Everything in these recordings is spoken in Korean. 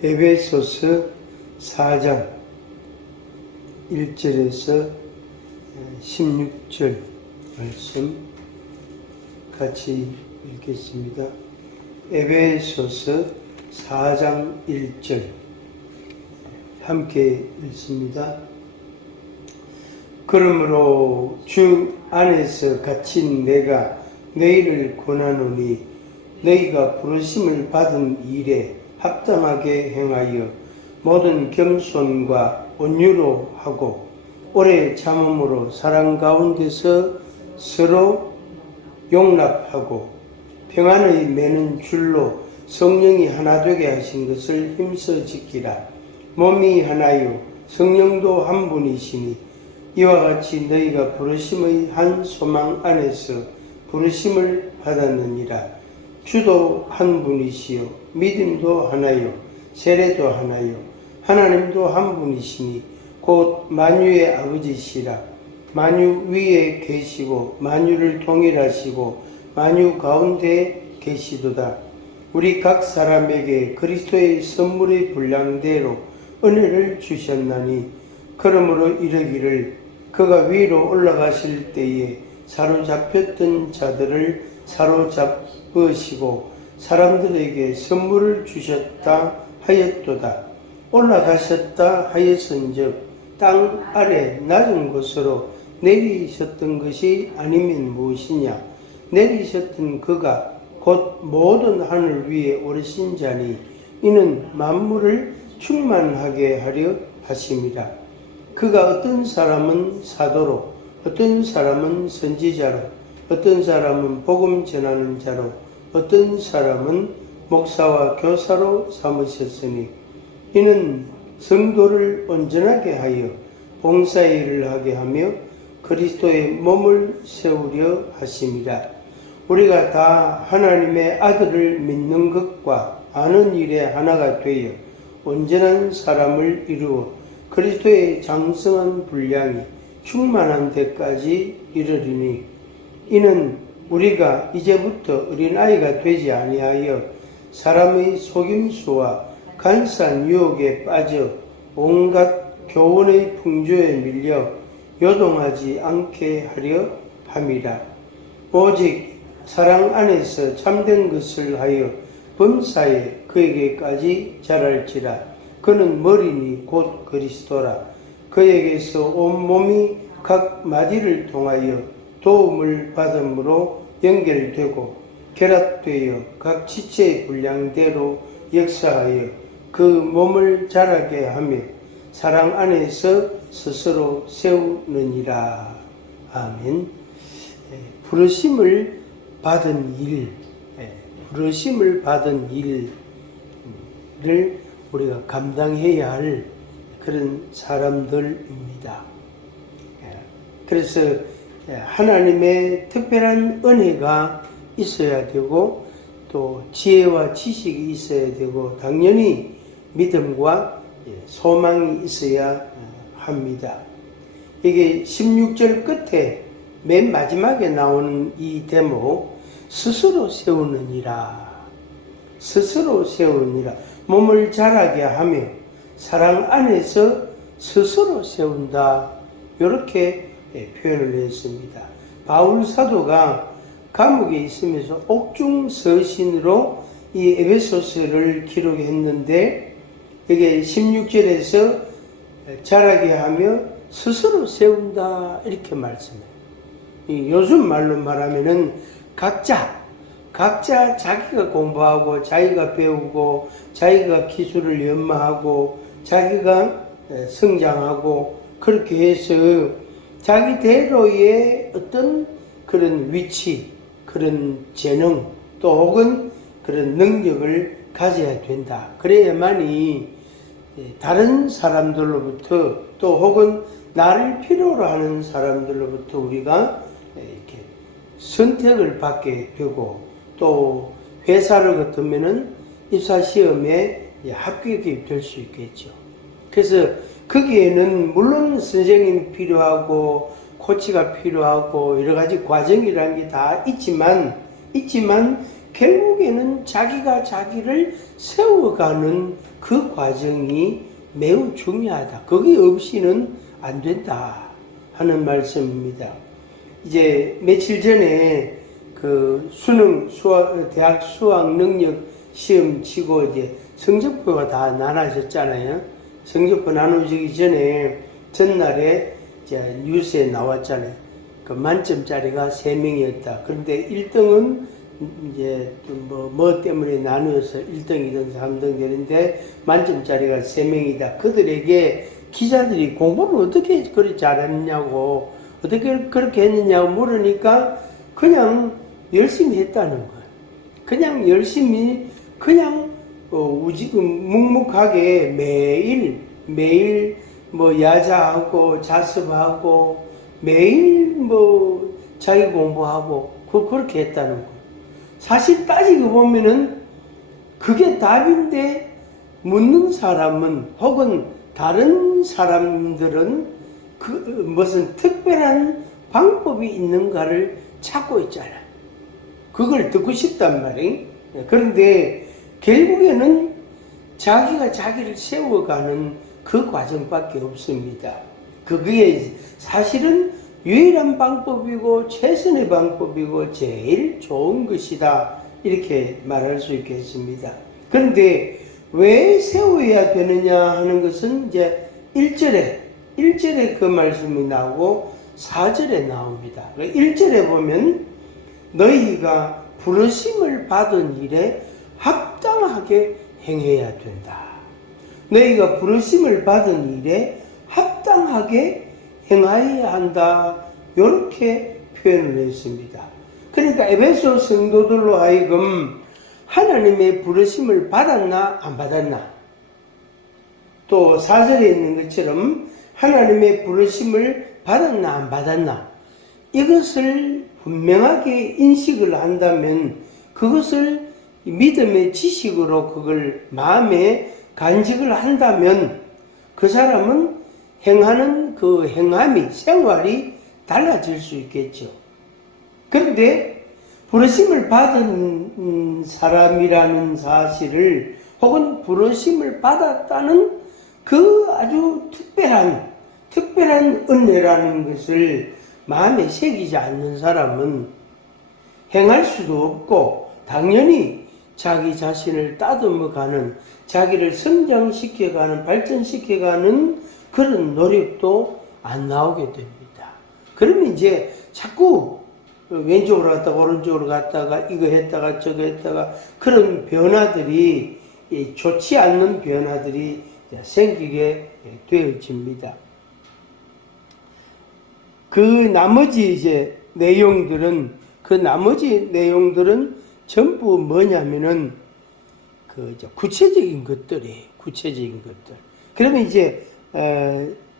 에베소서 4장 1절에서 16절 말씀 같이 읽겠습니다. 에베소서 4장 1절 함께 읽습니다. 그러므로 주 안에서 갇힌 내가 너희를 권하노니 너희가 부르심을 받은 일에 합당하게 행하여 모든 겸손과 온유로 하고 오래 참음으로 사랑 가운데서 서로 용납하고 평안의 매는 줄로 성령이 하나 되게 하신 것을 힘써 지키라. 몸이 하나요 성령도 한 분이시니 이와 같이 너희가 부르심의 한 소망 안에서 부르심을 받았느니라. 주도 한 분이시요 믿음도 하나요 세례도 하나요 하나님도 한 분이시니 곧 만유의 아버지시라. 만유 위에 계시고 만유를 통일하시고 만유 가운데 계시도다. 우리 각 사람에게 그리스도의 선물의 분량대로 은혜를 주셨나니 그러므로 이르기를 그가 위로 올라가실 때에 사로잡혔던 자들을 사로잡으시고 사람들에게 선물을 주셨다 하였도다. 올라가셨다 하였은즉 땅 아래 낮은 곳으로 내리셨던 것이 아니면 무엇이냐. 내리셨던 그가 곧 모든 하늘 위에 오르신 자니 이는 만물을 충만하게 하려 하심이라. 그가 어떤 사람은 사도로 어떤 사람은 선지자로 어떤 사람은 복음 전하는 자로 어떤 사람은 목사와 교사로 삼으셨으니 이는 성도를 온전하게 하여 봉사의 일을 하게 하며 그리스도의 몸을 세우려 하심이라. 우리가 다 하나님의 아들을 믿는 것과 아는 일에 하나가 되어 온전한 사람을 이루어 그리스도의 장성한 분량이 충만한 데까지 이르리니 이는 우리가 이제부터 어린아이가 되지 아니하여 사람의 속임수와 간사한 유혹에 빠져 온갖 교훈의 풍조에 밀려 요동하지 않게 하려 함이라. 오직 사랑 안에서 참된 것을 하여 범사에 그에게까지 자랄지라. 그는 머리니 곧 그리스도라. 그에게서 온 몸이 각 마디를 통하여 도움을 받음으로 연결되고 결합되어 각 지체의 분량대로 역사하여 그 몸을 자라게 하며 사랑 안에서 스스로 세우느니라. 아멘. 부르심을 받은 일, 부르심을 받은 일을 우리가 감당해야 할 그런 사람들입니다. 그래서 하나님의 특별한 은혜가 있어야 되고 또 지혜와 지식이 있어야 되고 당연히 믿음과 소망이 있어야 합니다. 이게 16절 끝에 맨 마지막에 나오는 이 대목 스스로 세우느니라. 스스로 세우느니라. 몸을 자라게 하며 사랑 안에서 스스로 세운다. 이렇게 표현을 했습니다. 바울 사도가 감옥에 있으면서 옥중서신으로 이 에베소서를 기록했는데 이게 16절에서 자라게 하며 스스로 세운다 이렇게 말씀해요. 요즘 말로 말하면은 각자 자기가 공부하고 자기가 배우고 자기가 기술을 연마하고 자기가 성장하고 그렇게 해서 자기대로의 어떤 그런 위치, 그런 재능 또 혹은 그런 능력을 가져야 된다. 그래야만이 다른 사람들로부터 또 혹은 나를 필요로 하는 사람들로부터 우리가 이렇게 선택을 받게 되고 또 회사를 같으면은 입사 시험에 합격이 될 수 있겠죠. 그래서 거기에는 물론 선생님이 필요하고 코치가 필요하고 여러 가지 과정이라는 게 다 있지만 결국에는 자기가 자기를 세워가는 그 과정이 매우 중요하다. 거기 없이는 안 된다 하는 말씀입니다. 이제 며칠 전에 그 대학 수학 능력 시험 치고 이제 성적표가 다 나눠졌잖아요. 성적표 나눠지기 전에 전날에 이제 뉴스에 나왔잖아요. 그 만점짜리가 3명이었다. 그런데 1등은 이제 뭐 때문에 나누어서 1등이든 3등 되는데 만점짜리가 3명이다. 그들에게 기자들이 공부를 어떻게 그리 잘했냐고, 어떻게 그렇게 했느냐고 물으니까 그냥 열심히 했다는 거예요. 그냥 열심히, 그냥 묵묵하게 매일 뭐 야자하고 자습하고 매일 뭐 자기 공부하고 그렇게 했다는 거예요. 사실 따지고 보면은 그게 답인데 묻는 사람은 혹은 다른 사람들은 그 무슨 특별한 방법이 있는가를 찾고 있잖아요. 그걸 듣고 싶단 말이에요. 그런데 결국에는 자기가 자기를 세워가는 그 과정밖에 없습니다. 그게 사실은 유일한 방법이고 최선의 방법이고 제일 좋은 것이다, 이렇게 말할 수 있겠습니다. 그런데 왜 세워야 되느냐 하는 것은 이제 1절에 그 말씀이 나오고 4절에 나옵니다. 1절에 보면 너희가 부르심을 받은 일에 합당하게 행해야 된다. 너희가 부르심을 받은 일에 합당하게 행하여야 한다, 이렇게 표현을 했습니다. 그러니까 에베소 성도들로 하여금 하나님의 부르심을 받았나 안 받았나, 또 4절에 있는 것처럼 하나님의 부르심을 받았나 안 받았나, 이것을 분명하게 인식을 한다면, 그것을 믿음의 지식으로 그걸 마음에 간직을 한다면 그 사람은 행하는 그 행함이, 생활이 달라질 수 있겠죠. 그런데 부르심을 받은 사람이라는 사실을, 혹은 부르심을 받았다는 그 아주 특별한 은혜라는 것을 마음에 새기지 않는 사람은 행할 수도 없고, 당연히 자기 자신을 따듬어가는, 자기를 성장시켜가는, 발전시켜가는 그런 노력도 안 나오게 됩니다. 그러면 이제 자꾸 왼쪽으로 갔다가 오른쪽으로 갔다가 이거 했다가 저거 했다가 그런 변화들이, 좋지 않는 변화들이 생기게 되어집니다. 그 나머지 내용들은 전부 뭐냐면은 구체적인 것들이에요. 구체적인 것들. 그러면 이제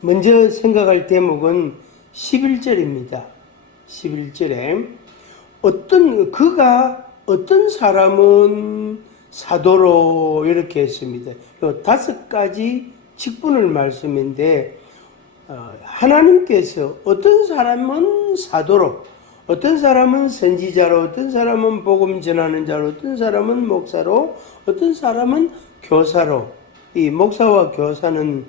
먼저 생각할 대목은 11절입니다. 11절에 어떤 사람은 사도로 이렇게 했습니다. 요 5가지 직분을 말씀인데, 하나님께서 어떤 사람은 사도로, 어떤 사람은 선지자로, 어떤 사람은 복음 전하는 자로, 어떤 사람은 목사로, 어떤 사람은 교사로. 이 목사와 교사는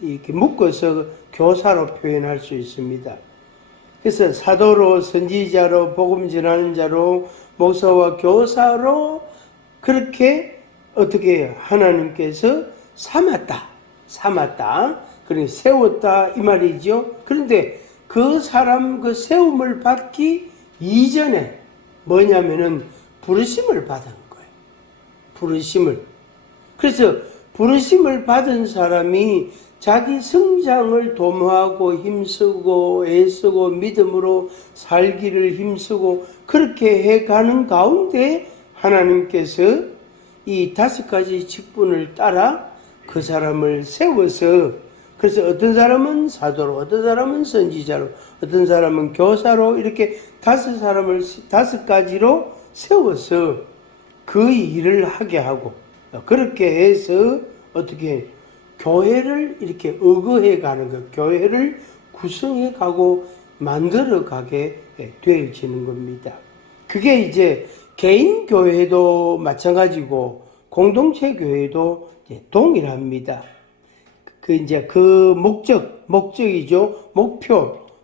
이렇게 묶어서 교사로 표현할 수 있습니다. 그래서 사도로, 선지자로, 복음 전하는 자로, 목사와 교사로 그렇게 어떻게 하나님께서 삼았다. 그러니까 세웠다 이 말이죠. 그런데 그 사람 그 세움을 받기 이전에 뭐냐면은 부르심을 받은 거예요. 부르심을. 그래서 부르심을 받은 사람이 자기 성장을 도모하고 힘쓰고 애쓰고 믿음으로 살기를 힘쓰고 그렇게 해가는 가운데 하나님께서 이 5가지 직분을 따라 그 사람을 세워서, 그래서 어떤 사람은 사도로, 어떤 사람은 선지자로, 어떤 사람은 교사로, 이렇게 5가지로 세워서 그 일을 하게 하고, 그렇게 해서 어떻게 교회를 이렇게 어거해 가는 것, 교회를 구성해 가고 만들어 가게 되어지는 겁니다. 그게 이제 개인 교회도 마찬가지고 공동체 교회도 동일합니다. 그 목적이죠.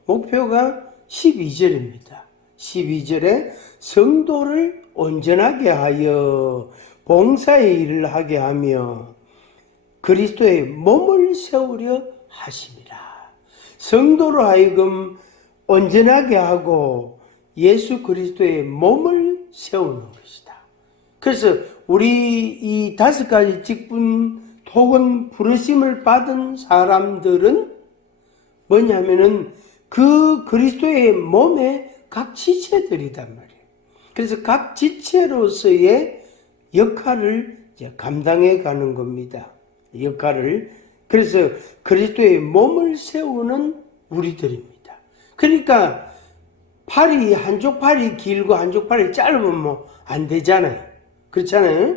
목표가 12절입니다. 12절에 성도를 온전하게 하여 봉사의 일을 하게 하며 그리스도의 몸을 세우려 하심이라. 성도로 하여금 온전하게 하고 예수 그리스도의 몸을 세우는 것이다. 그래서 우리 이 5가지 직분 혹은 부르심을 받은 사람들은 뭐냐면은 그 그리스도의 몸의 각 지체들이단 말이에요. 그래서 각 지체로서의 역할을 이제 감당해 가는 겁니다. 그래서 그리스도의 몸을 세우는 우리들입니다. 그러니까 한쪽 팔이 길고 한쪽 팔이 짧으면 뭐 안 되잖아요. 그렇잖아요.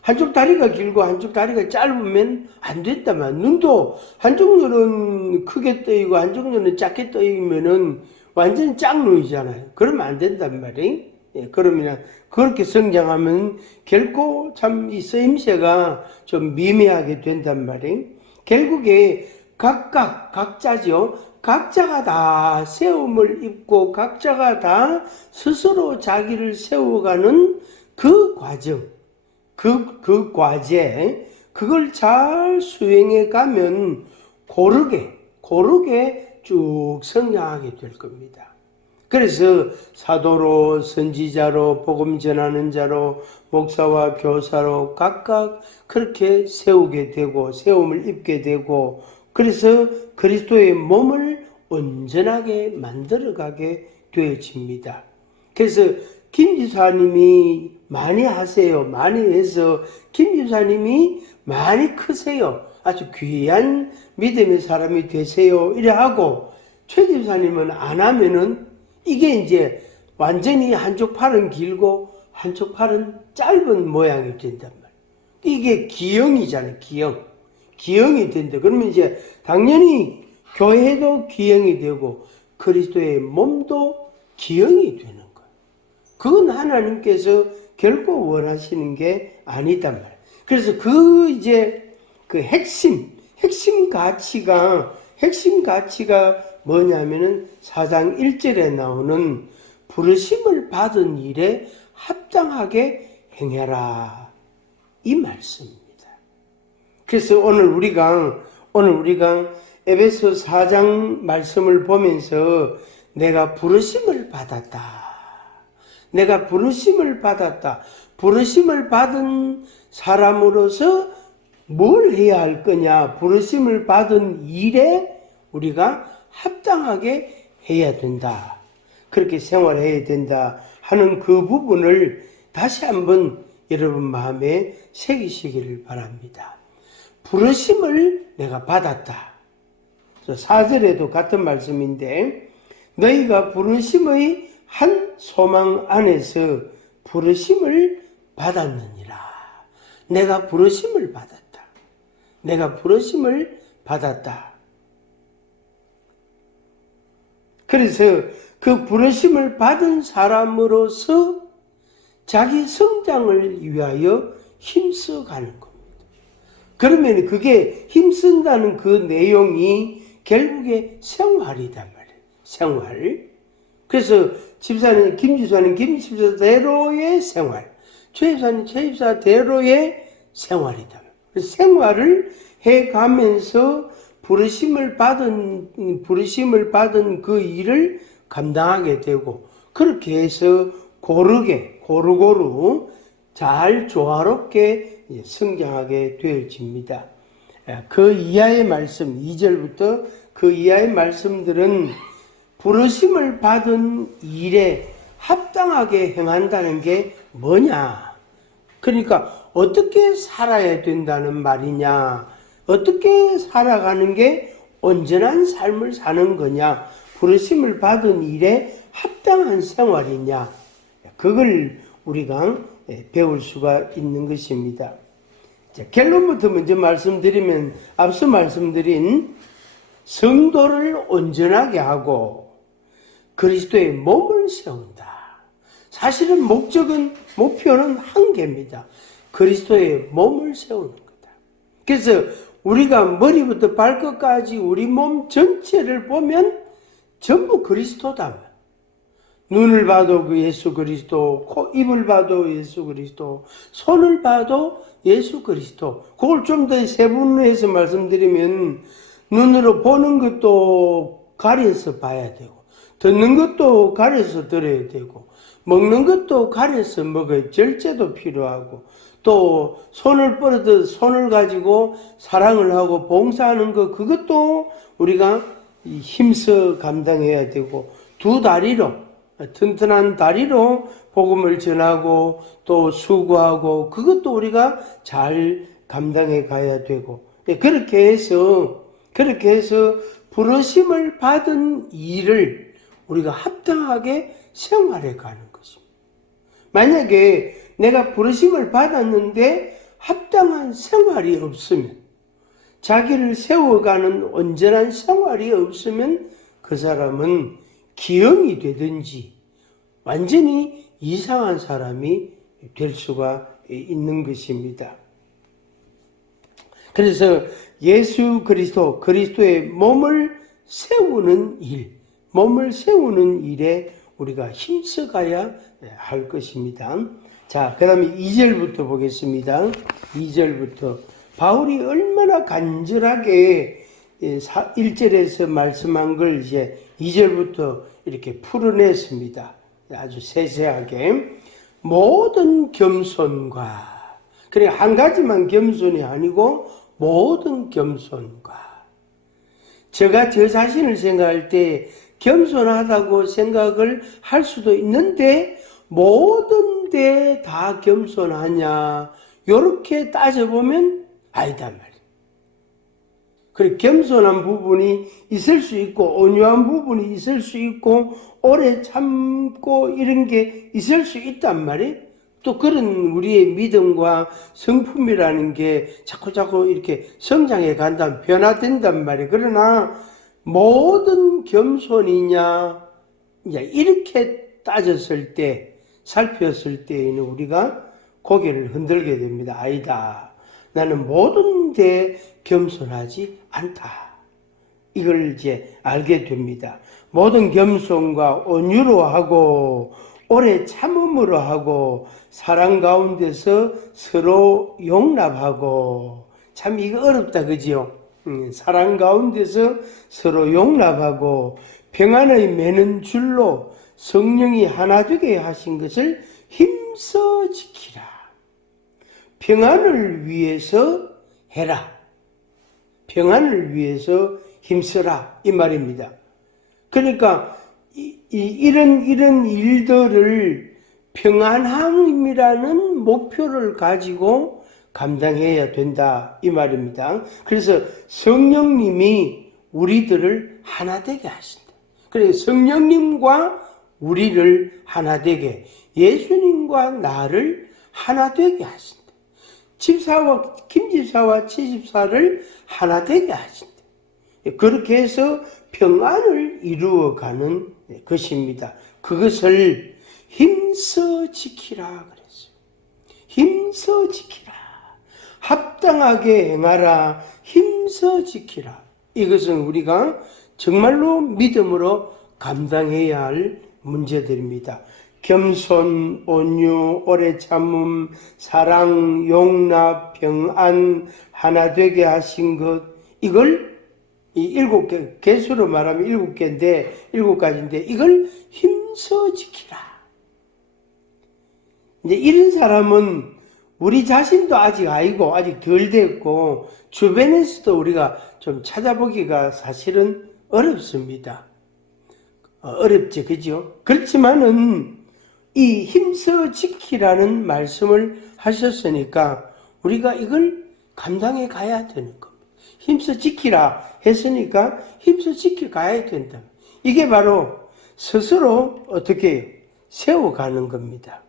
한쪽 다리가 길고 한쪽 다리가 짧으면 안 된단 말이에요. 눈도 한쪽 눈은 크게 떠이고 한쪽 눈은 작게 떠이면은 완전히 짝눈이잖아요. 그러면 안 된단 말이에요. 그러면 그렇게 성장하면 결코 참 이 쓰임새가 좀 미미하게 된단 말이에요. 결국에 각자죠. 각자가 다 세움을 입고 각자가 다 스스로 자기를 세워가는 그 과정, 그 과제, 그걸 잘 수행해 가면 고르게 쭉 성장하게 될 겁니다. 그래서 사도로, 선지자로, 복음 전하는 자로, 목사와 교사로 각각 그렇게 세움을 입게 되고, 그래서 그리스도의 몸을 온전하게 만들어가게 되어집니다. 그래서 김 지사님이 많이 하세요. 많이 해서 김 지사님이 많이 크세요. 아주 귀한 믿음의 사람이 되세요. 이래 하고 최 지사님은 안 하면은 이게 이제 완전히 한쪽 팔은 길고 한쪽 팔은 짧은 모양이 된단 말이에요. 이게 기형이잖아요. 기형이 된다. 그러면 이제 당연히 교회도 기형이 되고 그리스도의 몸도 기형이 되는 거예요. 그건 하나님께서 결코 원하시는 게 아니단 말이에요. 그래서 그 핵심 가치가 뭐냐면은 4장 1절에 나오는 부르심을 받은 일에 합당하게 행해라. 이 말씀입니다. 그래서 오늘 우리가 에베소 4장 말씀을 보면서 내가 부르심을 받았다. 부르심을 받은 사람으로서 뭘 해야 할 거냐? 부르심을 받은 일에 우리가 합당하게 해야 된다. 그렇게 생활해야 된다 하는 그 부분을 다시 한번 여러분 마음에 새기시기를 바랍니다. 부르심을 내가 받았다. 4절에도 같은 말씀인데 너희가 부르심의 한 소망 안에서 부르심을 받았느니라. 내가 부르심을 받았다. 그래서 그 부르심을 받은 사람으로서 자기 성장을 위하여 힘써가는 겁니다. 그러면 그게 힘쓴다는 그 내용이 결국에 생활이단 말이에요. 생활. 그래서 집사님, 김집사대로의 생활. 최집사대로의 생활이다. 생활을 해가면서 부르심을 받은 그 일을 감당하게 되고, 그렇게 해서 고루고루 잘 조화롭게 성장하게 되어집니다. 그 이하의 말씀, 2절부터 그 이하의 말씀들은 부르심을 받은 일에 합당하게 행한다는 게 뭐냐? 그러니까 어떻게 살아야 된다는 말이냐? 어떻게 살아가는 게 온전한 삶을 사는 거냐? 부르심을 받은 일에 합당한 생활이냐? 그걸 우리가 배울 수가 있는 것입니다. 자, 결론부터 먼저 말씀드리면 앞서 말씀드린 성도를 온전하게 하고 그리스도의 몸을 세운다. 사실은 목표는 한 개입니다. 그리스도의 몸을 세우는 거다. 그래서 우리가 머리부터 발끝까지 우리 몸 전체를 보면 전부 그리스도다. 눈을 봐도 그 예수 그리스도, 입을 봐도 예수 그리스도, 손을 봐도 예수 그리스도. 그걸 좀 더 세분화해서 말씀드리면 눈으로 보는 것도 가려서 봐야 되고, 듣는 것도 가려서 들어야 되고, 먹는 것도 가려서 먹어야 절제도 필요하고, 또 손을 뻗어도 손을 가지고 사랑을 하고 봉사하는 것, 그것도 우리가 힘써 감당해야 되고, 두 다리로, 튼튼한 다리로 복음을 전하고 또 수고하고, 그것도 우리가 잘 감당해 가야 되고, 그렇게 해서 부르심을 받은 일을 우리가 합당하게 생활해 가는 것입니다. 만약에 내가 부르심을 받았는데 합당한 생활이 없으면, 자기를 세워가는 온전한 생활이 없으면 그 사람은 기형이 되든지 완전히 이상한 사람이 될 수가 있는 것입니다. 그래서 예수 그리스도의 몸을 세우는 일에 우리가 힘써가야 할 것입니다. 자, 그 다음에 2절부터 보겠습니다. 2절부터 바울이 얼마나 간절하게 1절에서 말씀한 걸 이제 2절부터 이렇게 풀어냈습니다. 아주 세세하게. 모든 겸손과, 그래, 한 가지만 겸손이 아니고 모든 겸손과. 제가 저 자신을 생각할 때 겸손하다고 생각을 할 수도 있는데, 모든 데 다 겸손하냐, 요렇게 따져보면 아니단 말이에요. 그래, 겸손한 부분이 있을 수 있고, 온유한 부분이 있을 수 있고, 오래 참고 이런 게 있을 수 있단 말이에요. 또 그런 우리의 믿음과 성품이라는 게 자꾸 이렇게 성장해 간다면 변화된단 말이에요. 그러나 모든 겸손이냐, 이렇게 따졌을 때, 살폈을 때에는 우리가 고개를 흔들게 됩니다. 아니다. 나는 모든 데 겸손하지 않다. 이걸 이제 알게 됩니다. 모든 겸손과 온유로 하고 오래 참음으로 하고 사랑 가운데서 서로 용납하고, 참 이거 어렵다, 그지요? 사랑 가운데서 서로 용납하고 평안의 매는 줄로 성령이 하나 되게 하신 것을 힘써 지키라. 평안을 위해서 해라. 평안을 위해서 힘써라. 이 말입니다. 그러니까 이런 일들을 평안함이라는 목표를 가지고 감당해야 된다. 이 말입니다. 그래서 성령님이 우리들을 하나 되게 하신다. 그래서 성령님과 우리를 하나 되게, 예수님과 나를 하나 되게 하신다. 김집사와 치집사를 하나 되게 하신다. 그렇게 해서 평안을 이루어가는 것입니다. 그것을 힘써 지키라 그랬어요. 힘써 지키라. 합당하게 행하라. 힘써 지키라. 이것은 우리가 정말로 믿음으로 감당해야 할 문제들입니다. 겸손, 온유, 오래 참음, 사랑, 용납, 평안, 하나 되게 하신 것, 이걸 이 7개, 개수로 말하면 7가지인데 이걸 힘써 지키라. 이제 이런 사람은 우리 자신도 아직 아니고 아직 덜 됐고 주변에서도 우리가 좀 찾아보기가 사실은 어렵습니다. 어렵지, 그죠? 그렇지만은 이 힘써 지키라는 말씀을 하셨으니까 우리가 이걸 감당해 가야 되는 겁니다. 힘써 지키라 했으니까 힘써 지켜 가야 된다. 이게 바로 스스로 어떻게 세워가는 겁니다.